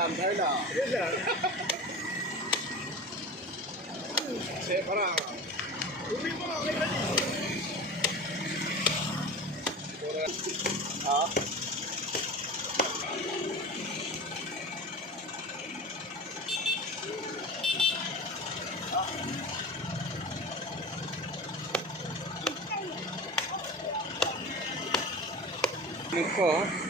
Ayam, tayo na. Yan lang. Saya parang. Umi mo okay na niya. Ha? Ito.